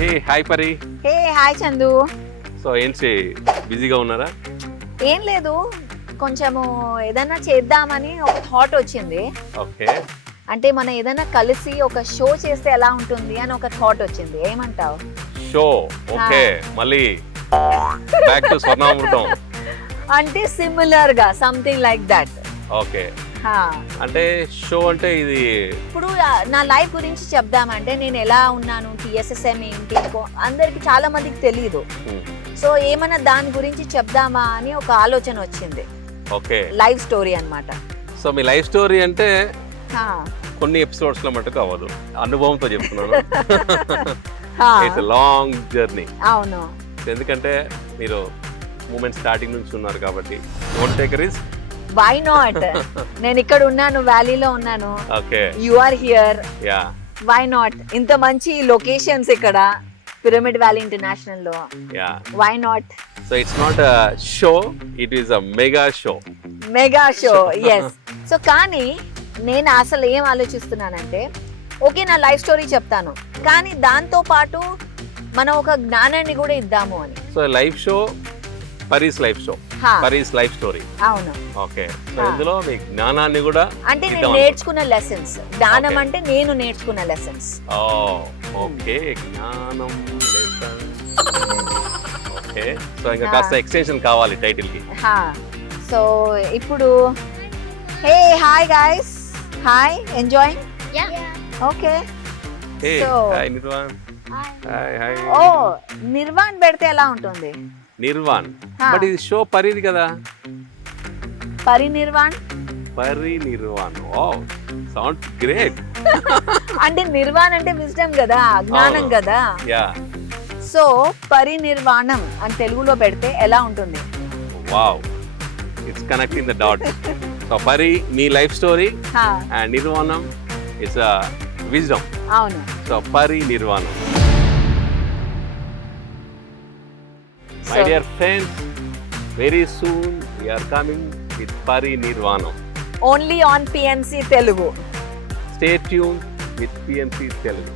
Hey hi పరి. Hey hi Chandu. So ఏంటి బిజీగా ఉన్నారా? ఏం లేదు, కొంచెము ఏదైనా చేద్దామని ఒక థాట్ వచ్చింది. ఓకే, అంటే మనం ఏదైనా కలిసి ఒక షో చేస్తే ఎలా ఉంటుంది అని ఒక థాట్ వచ్చింది. ఏమంటావు? షో ఓకే, మళ్ళీ బ్యాక్ టు స్వర్ణామృతం. అంటే సిమిలర్ గా సంథింగ్ లైక్ దట్. ఓకే, అంటే షో అంటే ఇది ఇప్పుడు నా లైఫ్ గురించి చెప్దామంటే నేను ఎలా ఉన్నాను, TSSM ఏంటి, అందరికి చాలా మందికి తెలియదు. సో ఏమన్నా దాని గురించి చెప్దామా అని ఒక ఆలోచన వచ్చింది. ఓకే, లైఫ్ స్టోరీ అన్నమాట. సో మీ లైఫ్ స్టోరీ అంటే కొన్ని ఎపిసోడ్స్ లో మటుకు అవ్వదు, అనుభవంతో చెప్తున్నాను. It's long journey. అవును, ఎందుకంటే మీరు మూమెంట్ స్టార్టింగ్ నుంచి ఉన్నారు కాబట్టి don't take risk. Why not? నేను ఇక్కడ ఉన్నాను, వ్యాలీలో ఉన్నాను. Okay, you are here. Yeah, why not? ఇంత మంచి లొకేషన్స్ ఇక్కడ పిరమిడ్ వ్యాలీ ఇంటర్నేషనల్ లో. Yeah, why not? So it's not a show, it is a mega show. Mega show, yes. So కానీ నేను అసలు ఏం ఆలోచిస్తున్నానంటే, ఓకే నా లైఫ్ స్టోరీ చెప్తాను, కానీ దాంతో పాటు మనం ఒక జ్ఞానాన్ని కూడా ఇద్దాము అని. So life show Paris life show, Paris life story. అవును, ఓకే. సో ఇందులో మీ జ్ఞానాన్ని కూడా అంటే నేను నేర్చుకున్న లెసన్స్. జ్ఞానం అంటే నేను నేర్చుకున్న లెసన్స్. ఓకే, జ్ఞానం లెసన్. ఓకే, సో ఇంకా కాస్త ఎక్స్టెన్షన్ కావాలి టైటిల్ కి. సో ఇప్పుడు hey hi guys, hi, enjoying? Okay. Hey So, hi Nirvan. Hi hi. ఓ నిర్వాణ్ పెడితే ఎలా ఉంటుంది? నిర్వాణ్, బట్ ఇది షో పరిది కదా. Parinirvan. Parinirvan, wow, sound great. అంటే నిర్వాణ్ అంటే విజ్డమ్ కదా, జ్ఞానం కదా. యా, సో పరినిర్వాణం అని తెలుగులో పెడితే ఎలా ఉంటుంది? Wow, it's connecting the dot. So పరి మీ లైఫ్ స్టోరీ అండ్ నిర్వాణం ఇట్స్ అ విజ్డమ్. అవును. సో పరినిర్వాణం. My dear friends, very soon we are coming with Parinirvanam. Only on PMC Telugu. Stay tuned with PMC Telugu.